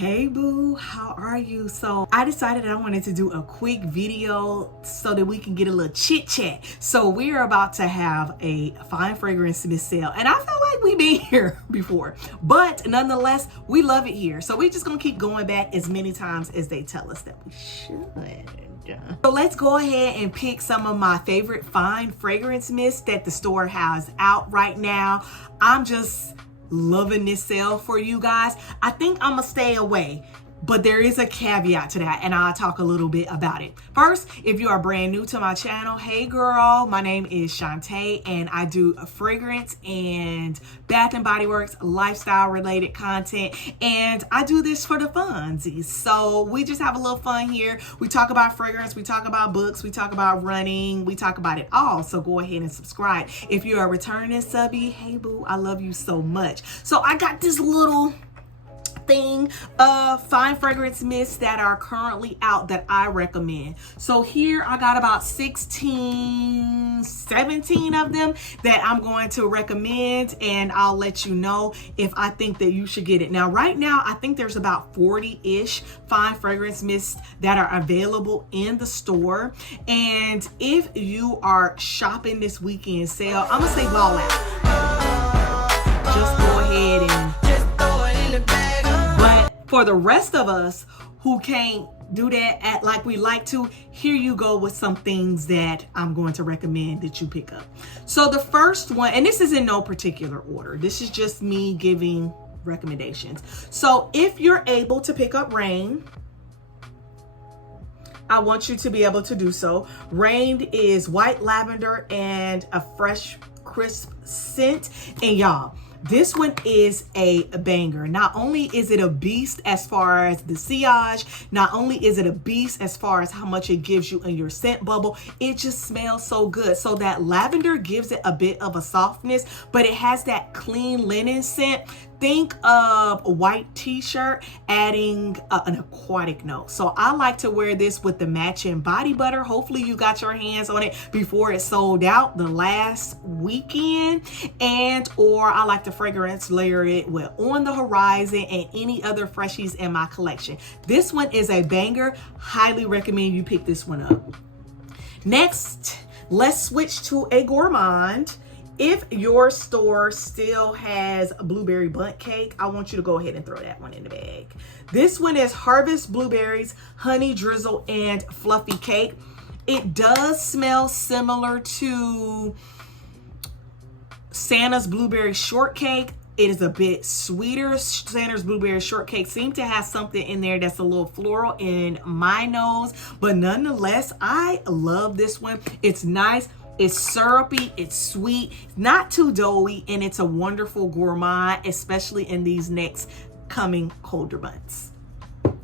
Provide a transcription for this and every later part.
Hey boo, how are you? So I decided I wanted to do a quick video so that we can get a little chit chat. So we're about to have a fine fragrance mist sale, and I feel like we've been here before, but nonetheless we love it here. So we're just gonna keep going back as many times as they tell us that we should. So let's go ahead and pick some of my favorite fine fragrance mists that the store has out right now. I'm just loving this sale for you guys. I think I'm gonna stay away, but there is a caveat to that, and I'll talk a little bit about it. First, if you are brand new to my channel, hey girl, my name is Shantae, and I do fragrance and Bath and Body Works lifestyle related content, and I do this for the funsies. So we just have a little fun here. We talk about fragrance, we talk about books, we talk about running, we talk about it all. So go ahead and subscribe. If you're a returning subby, hey boo, I love you so much. So I got this little thing of fine fragrance mists that are currently out that I recommend. So here I got about 16, 17 of them that I'm going to recommend, and I'll let you know if I think that you should get it. Now, right now, I think there's about 40-ish fine fragrance mists that are available in the store. And if you are shopping this weekend sale, I'm gonna say ball out. Just go ahead and for the rest of us who can't do that like we like to, here you go with some things that I'm going to recommend that you pick up. So the first one, and this is in no particular order, this is just me giving recommendations. So if you're able to pick up Rain, I want you to be able to do so. Rain is white lavender and a fresh, crisp scent. And y'all, this one is a banger. Not only is it a beast as far as the sillage, not only is it a beast as far as how much it gives you in your scent bubble, it just smells so good. So that lavender gives it a bit of a softness, but it has that clean linen scent. Think of a white t-shirt adding an aquatic note. So I like to wear this with the matching body butter. Hopefully you got your hands on it before it sold out the last weekend. And or I like to fragrance layer it with On the Horizon and any other freshies in my collection. This one is a banger. Highly recommend you pick this one up. Next, let's switch to a Gourmand. If your store still has blueberry bundt cake, I want you to go ahead and throw that one in the bag. This one is Harvest Blueberries, Honey Drizzle, and Fluffy Cake. It does smell similar to Santa's Blueberry Shortcake. It is a bit sweeter. Santa's Blueberry Shortcake seems to have something in there that's a little floral in my nose, but nonetheless, I love this one. It's nice. It's syrupy, it's sweet, not too doughy, and it's a wonderful gourmand, especially in these next coming colder months. All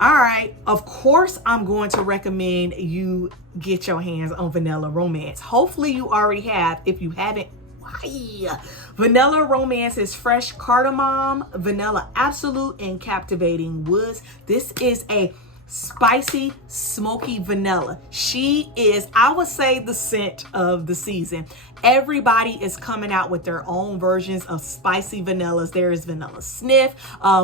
right, of course, I'm going to recommend you get your hands on Vanilla Romance. Hopefully you already have. If you haven't, why? Vanilla Romance is fresh cardamom, vanilla absolute, and captivating woods. This is a spicy, smoky vanilla. She is, I would say, the scent of the season. Everybody is coming out with their own versions of spicy vanillas. There is Vanilla Sniff,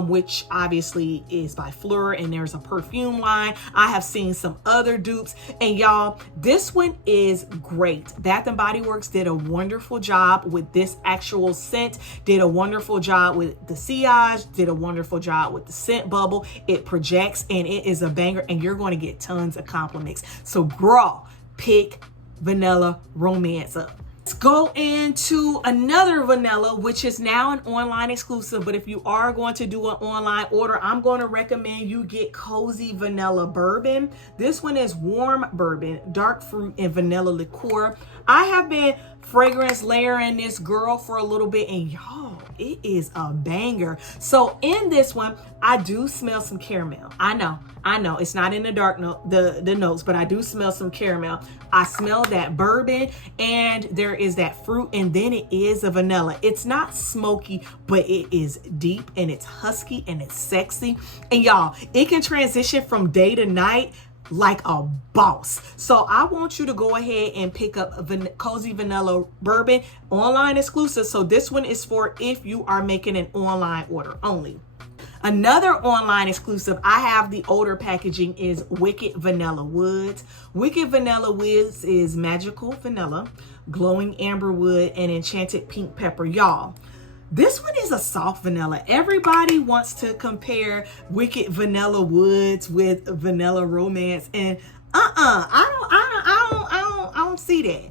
which obviously is by Floral, and there's a perfume line. I have seen some other dupes, and y'all, this one is great. Bath and Body Works did a wonderful job with this actual scent, did a wonderful job with the sillage, did a wonderful job with the scent bubble. It projects, and it is a banger, and you're going to get tons of compliments. So girl, pick Vanilla Romance up. Let's go into another vanilla, which is now an online exclusive, but if you are going to do an online order, I'm going to recommend you get Cozy Vanilla Bourbon. This one is warm bourbon, dark fruit, and vanilla liqueur. I have been fragrance layering this girl for a little bit, and y'all, it is a banger. So in this one, I do smell some caramel. I know it's not in the dark note, the notes, but I do smell some caramel. I smell that bourbon, and there is that fruit, and then it is a vanilla. It's not smoky, but it is deep, and it's husky, and it's sexy. And y'all, it can transition from day to night like a boss. So I want you to go ahead and pick up Cozy Vanilla Bourbon, online exclusive. So this one is for if you are making an online order only. Another online exclusive I have the older packaging is Wicked Vanilla Woods. Wicked Vanilla Woods is magical vanilla, glowing amber wood, and enchanted pink pepper. Y'all, this one is a soft vanilla. Everybody wants to compare Wicked Vanilla Woods with Vanilla Romance, and I don't see that.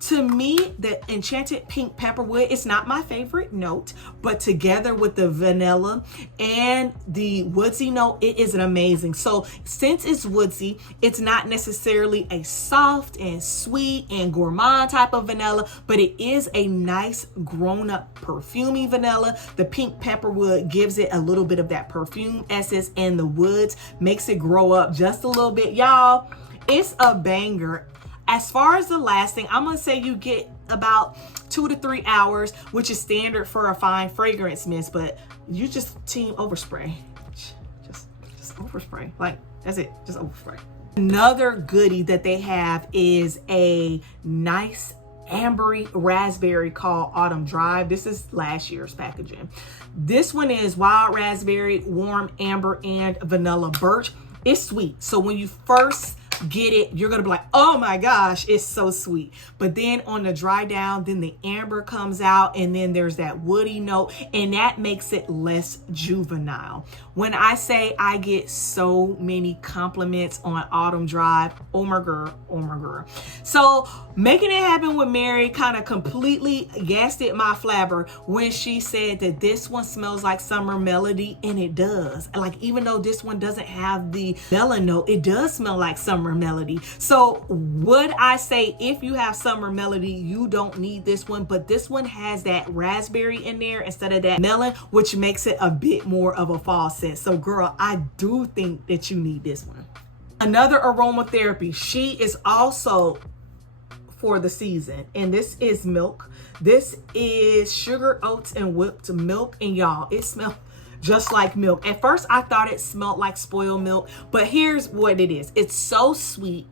To me, the enchanted pink pepperwood is not my favorite note, but together with the vanilla and the woodsy note, it is an amazing. So since it's woodsy, it's not necessarily a soft and sweet and gourmand type of vanilla, but it is a nice grown-up perfumey vanilla. The pink pepperwood gives it a little bit of that perfume essence, and the woods makes it grow up just a little bit. Y'all, it's a banger. As far as the lasting, I'm gonna say you get about 2 to 3 hours, which is standard for a fine fragrance mist, but you just team overspray. Just overspray. Like, that's it, just overspray. Another goodie that they have is a nice ambery raspberry called Autumn Drive. This is last year's packaging. This one is wild raspberry, warm amber, and vanilla birch. It's sweet. So when you first get it, you're gonna be like, oh my gosh, it's so sweet. But then on the dry down, then the amber comes out, and then there's that woody note, and that makes it less juvenile. When I say I get so many compliments on Autumn Drive, oh my girl, oh my girl. So Making It Happen with Mary kind of completely gassed it my flabber when she said that this one smells like Summer Melody, and it does. Like, even though this one doesn't have the melon note, it does smell like Summer Melody. So would I say if you have Summer Melody, you don't need this one, but this one has that raspberry in there instead of that melon, which makes it a bit more of a fall scent. So girl, I do think that you need this one. Another Aromatherapy, she is also for the season, and this is milk. This is sugar oats and whipped milk, and y'all, it smells just like milk. At first I thought it smelled like spoiled milk, but here's what it is. It's so sweet.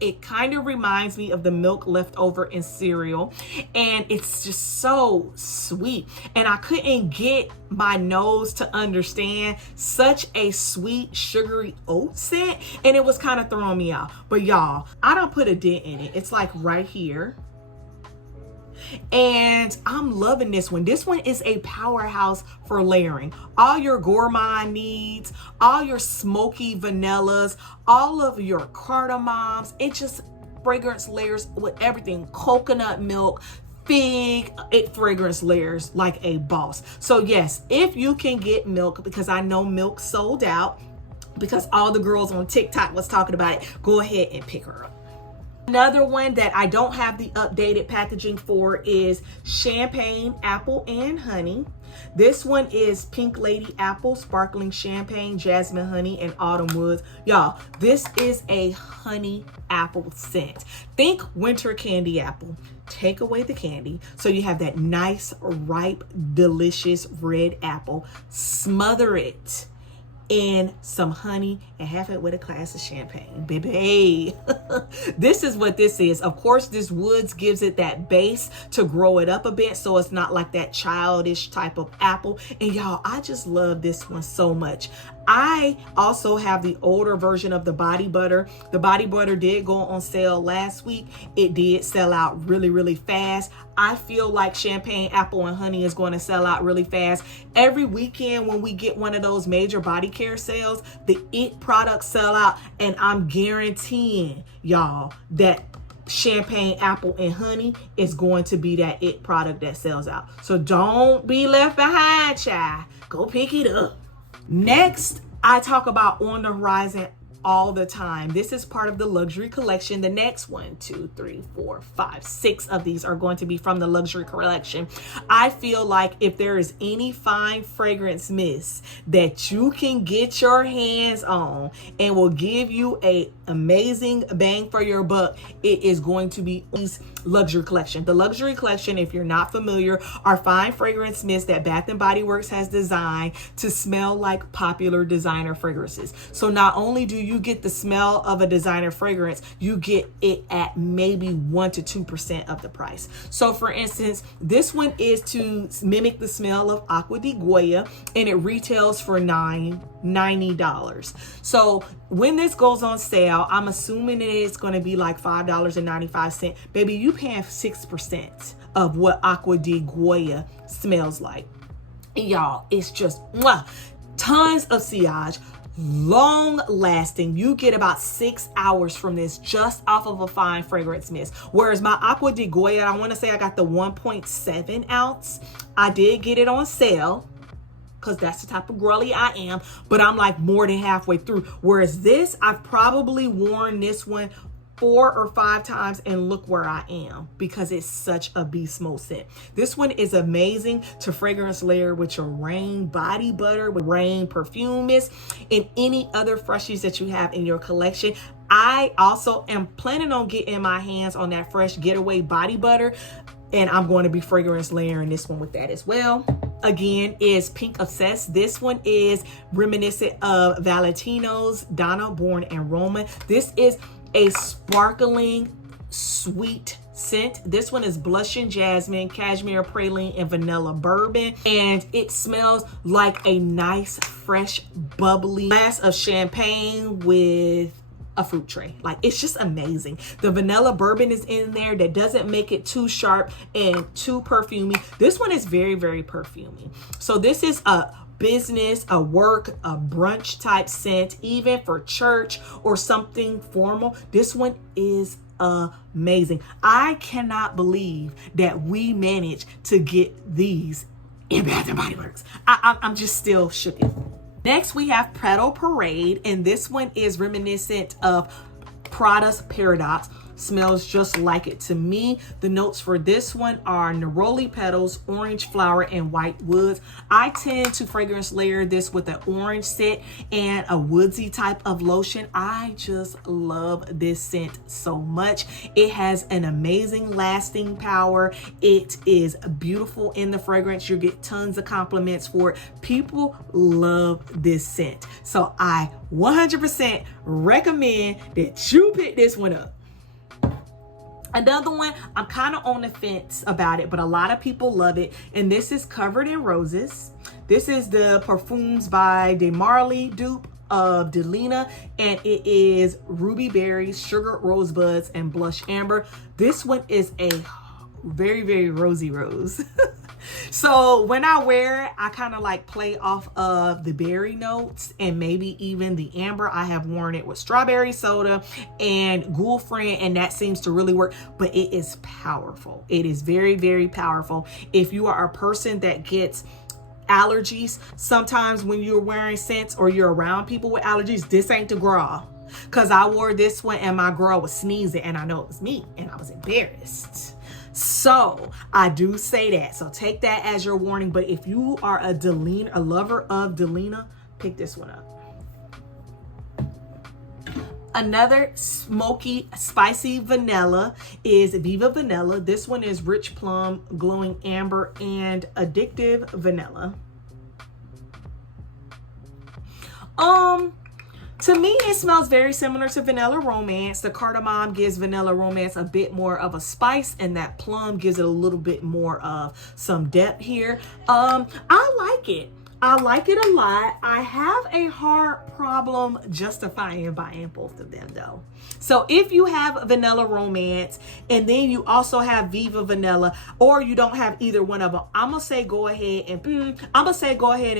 It kind of reminds me of the milk left over in cereal, and it's just so sweet. And I couldn't get my nose to understand such a sweet, sugary oat scent, and it was kind of throwing me out. But y'all, I don't put a dent in it. It's like right here. And I'm loving this one. This one is a powerhouse for layering. All your gourmand needs, all your smoky vanillas, all of your cardamoms. It just fragrance layers with everything. Coconut milk, fig, it fragrance layers like a boss. So yes, if you can get milk, because I know milk sold out because all the girls on TikTok was talking about it, go ahead and pick her up. Another one that I don't have the updated packaging for is Champagne Apple and Honey. This one is Pink Lady Apple, Sparkling Champagne, Jasmine Honey, and Autumn Woods. Y'all, this is a honey apple scent. Think winter candy apple. Take away the candy, so you have that nice, ripe, delicious red apple. Smother it in some honey and have it with a glass of champagne, baby. This is what this is. Of course, this woods gives it that base to grow it up a bit, so it's not like that childish type of apple. And y'all, I just love this one so much. I also have the older version of the body butter. The body butter did go on sale last week. It did sell out really, really fast. I feel like Champagne Apple and Honey is going to sell out really fast. Every weekend when we get one of those major body care sales, the IT products sell out, and I'm guaranteeing y'all that Champagne Apple and Honey is going to be that IT product that sells out. So don't be left behind, child. Go pick it up. Next, I talk about On the Horizon all the time. This is part of the luxury collection. The next 1, 2, 3, 4, 5, 6 of these are going to be from the luxury collection. I feel like if there is any fine fragrance mist that you can get your hands on and will give you a amazing bang for your buck, it is going to be these luxury collection. The luxury collection, if you're not familiar, are fine fragrance mists that Bath & Body Works has designed to smell like popular designer fragrances. So not only do you you get the smell of a designer fragrance, you get it at maybe 1 to 2% of the price. So for instance, this one is to mimic the smell of Aqua di Goya, and it retails for $90. So when this goes on sale, I'm assuming it's going to be like $5.95. Baby, you paying 6% of what Aqua di Goya smells like. Y'all, it's just mwah, tons of sillage, long lasting. You get about 6 hours from this just off of a fine fragrance mist. Whereas my Aqua di Goya, I want to say I got the 1.7 ounce. I did get it on sale because that's the type of girly I am, but I'm like more than halfway through. Whereas this, I've probably worn this one 4 or 5 times, and look where I am, because it's such a beast mode scent. This one is amazing to fragrance layer with your Rain body butter, with Rain perfume mist, and any other freshies that you have in your collection. I also am planning on getting my hands on that Fresh Getaway body butter, and I'm going to be fragrance layering this one with that as well. Again, is Pink Obsessed. This one is reminiscent of Valentino's Donna Born and Roman. This is a sparkling sweet scent. This one is blushing jasmine, cashmere praline, and vanilla bourbon, and it smells like a nice fresh bubbly glass of champagne with a fruit tray. Like, it's just amazing. The vanilla bourbon is in there. That doesn't make it too sharp and too perfumey. This one is very, very perfumey. So this is a business, a work, a brunch type scent, even for church or something formal. This one is amazing. I cannot believe that we managed to get these in Bath and Body Works. I'm just still shooketh. Next, we have Petal Parade, and this one is reminiscent of Prada's Paradox. Smells just like it to me. The notes for this one are neroli petals, orange flower, and white woods. I tend to fragrance layer this with an orange scent and a woodsy type of lotion. I just love this scent so much. It has an amazing lasting power. It is beautiful in the fragrance. You get tons of compliments for it. People love this scent. So I 100% recommend that you pick this one up. Another one, I'm kind of on the fence about it, but a lot of people love it. And this is Covered in Roses. This is the Parfums by De Marley dupe of Delina, and it is ruby berries, sugar rosebuds, and blush amber. This one is a very, very rosy rose. So when I wear it, I kind of like play off of the berry notes and maybe even the amber. I have worn it with strawberry soda and Ghoul Friend, and that seems to really work, but it is powerful. It is very, very powerful. If you are a person that gets allergies, sometimes when you're wearing scents or you're around people with allergies, this ain't the girl. Because I wore this one and my girl was sneezing, and I know it was me, and I was embarrassed. So I do say that. So take that as your warning. But if you are a lover of Delina, pick this one up. Another smoky, spicy vanilla is Viva Vanilla. This one is rich plum, glowing amber, and addictive vanilla. To me, it smells very similar to Vanilla Romance. The cardamom gives Vanilla Romance a bit more of a spice, and that plum gives it a little bit more of some depth here. I like it. I like it a lot. I have a hard problem justifying buying both of them though. So if you have Vanilla Romance and then you also have Viva Vanilla, or you don't have either one of them, I'm gonna say go ahead and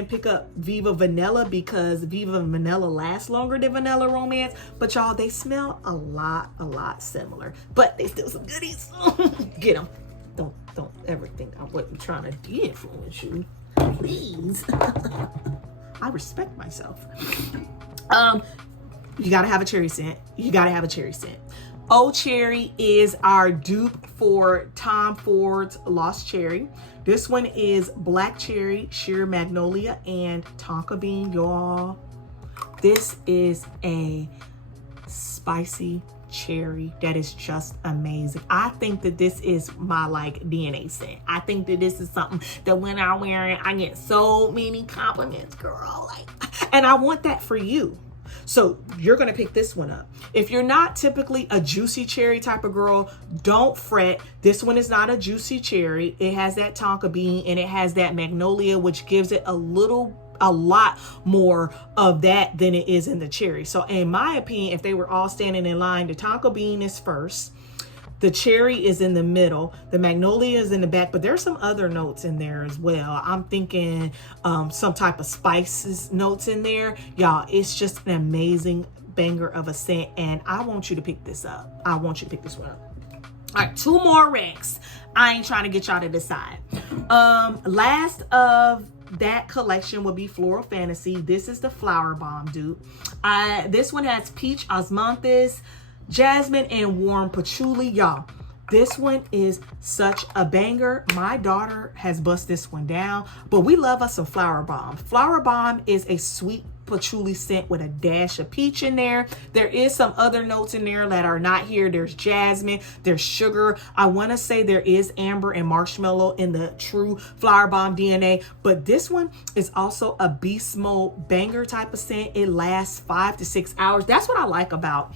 pick up Viva Vanilla, because Viva Vanilla lasts longer than Vanilla Romance. But y'all, they smell a lot similar, but they still some goodies. Get them. Don't ever think I wasn't trying to de-influence you. Please. I respect myself. You gotta have a cherry scent. Old Cherry is our dupe for Tom Ford's Lost Cherry. This one is black cherry, sheer magnolia, and tonka bean, y'all. This is a spicy cherry that is just amazing. I think that this is my like DNA scent. I think that this is something that when I wear it, I get so many compliments, girl. Like, and I want that for you. So you're going to pick this one up. If you're not typically a juicy cherry type of girl, don't fret. This one is not a juicy cherry. It has that tonka bean and it has that magnolia, which gives it a lot more of that than it is in the cherry. So in my opinion, if they were all standing in line, the tonka bean is first. The cherry is in the middle. The magnolia is in the back, but there's some other notes in there as well. I'm thinking some type of spices notes in there. Y'all, it's just an amazing banger of a scent, and I want you to pick this up. I want you to pick this one up. All right, 2 more recs. I ain't trying to get y'all to decide. Last of that collection will be Floral Fantasy. This is the Flower Bomb dupe. This one has peach, osmanthus, jasmine, and warm patchouli. Y'all, this one is such a banger. My daughter has bust this one down, but we love us some Flower Bomb. Flower Bomb is a sweet patchouli scent with a dash of peach in there. There is some other notes in there that are not here. There's jasmine, there's sugar. I want to say there is amber and marshmallow in the true Flower Bomb DNA, but this one is also a beast mode banger type of scent. It lasts 5 to 6 hours. That's what I like about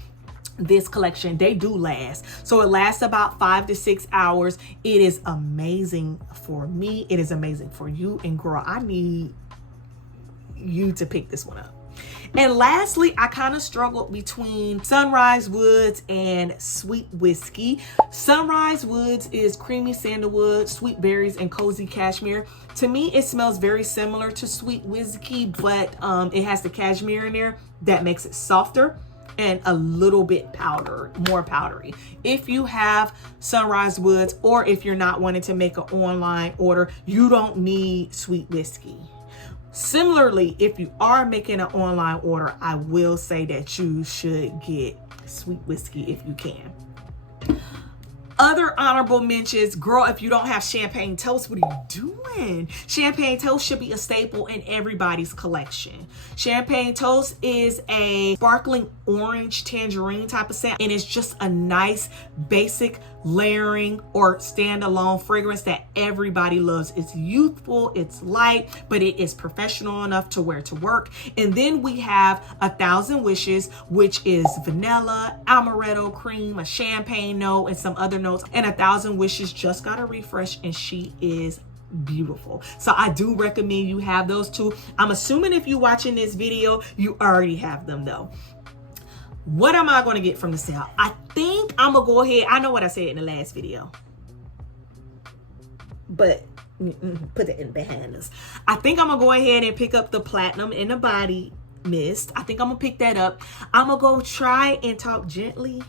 this collection. They do last. So it lasts about 5 to 6 hours. It is amazing for me. It is amazing for you. And girl, I need you to pick this one up. And lastly, I kind of struggled between Sunrise Woods and Sweet Whiskey. Sunrise Woods is creamy sandalwood, sweet berries, and cozy cashmere. To me, it smells very similar to Sweet Whiskey, but it has the cashmere in there that makes it softer and a little bit more powdery. If you have Sunrise Woods, or if you're not wanting to make an online order, you don't need Sweet Whiskey. Similarly, if you are making an online order, I will say that you should get Sweet Whiskey if you can. Other honorable mentions, girl, if you don't have champagne toast, what are you doing? Champagne toast should be a staple in everybody's collection. Champagne toast is a sparkling orange tangerine type of scent, and it's just a nice basic layering or standalone fragrance that everybody loves. It's youthful, it's light, but it is professional enough to wear to work. And then we have 1,000 Wishes, which is vanilla, amaretto cream, a champagne note, and some other notes. And 1,000 Wishes just got a refresh, and she is beautiful. So I do recommend you have those two. I'm assuming if you're watching this video, you already have them though. What am I going to get from the sale? I think I'm going to go ahead. I know what I said in the last video, but put it in behind us. I think I'm going to go ahead and pick up the Platinum in the Body Mist. I think I'm going to pick that up. I'm going to go try and talk gently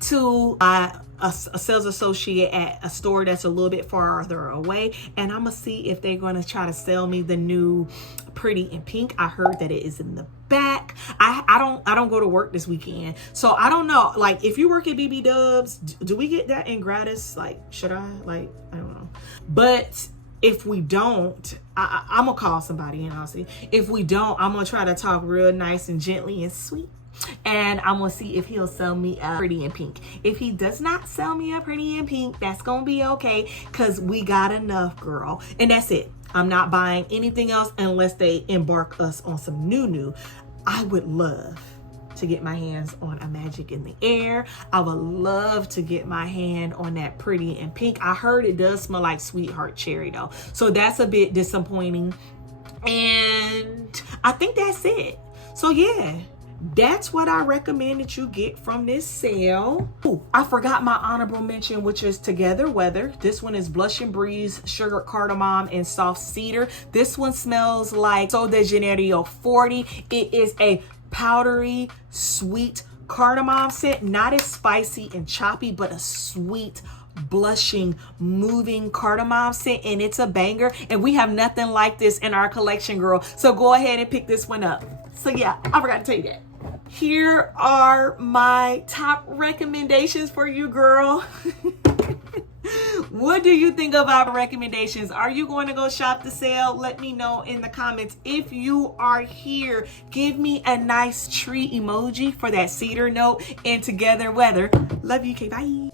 to a sales associate at a store that's a little bit farther away, and I'm gonna see if they're gonna try to sell me the new Pretty in Pink. I heard that it is in the back. I don't go to work this weekend, so I don't know. Like, if you work at BBWs, do we get that in gratis? Like, should I? Like, I don't know. But if we don't, I'm gonna call somebody and I'll see. If we don't, I'm gonna try to talk real nice and gently and sweet, and I'm gonna see if he'll sell me a Pretty in Pink. If he does not sell me a Pretty in Pink, that's gonna be okay, because we got enough, girl. And that's it. I'm not buying anything else unless they embark us on some new. I would love to get my hands on a Magic in the Air. I would love to get my hand on that Pretty in Pink. I heard it does smell like Sweetheart Cherry though, so that's a bit disappointing. And I think that's it. So yeah, that's what I recommend that you get from this sale. Ooh, I forgot my honorable mention, which is Together Weather. This one is Blush and Breeze, Sugar Cardamom, and Soft Cedar. This one smells like Sol de Janeiro 40. It is a powdery, sweet cardamom scent, not as spicy and choppy, but a sweet, blushing, moving cardamom scent, and it's a banger. And we have nothing like this in our collection, girl. So go ahead and pick this one up. So yeah, I forgot to tell you that. Here are my top recommendations for you, girl. What do you think of our recommendations? Are you going to go shop the sale? Let me know in the comments. If you are here, give me a nice tree emoji for that cedar note and Together Weather. Love you, okay, bye.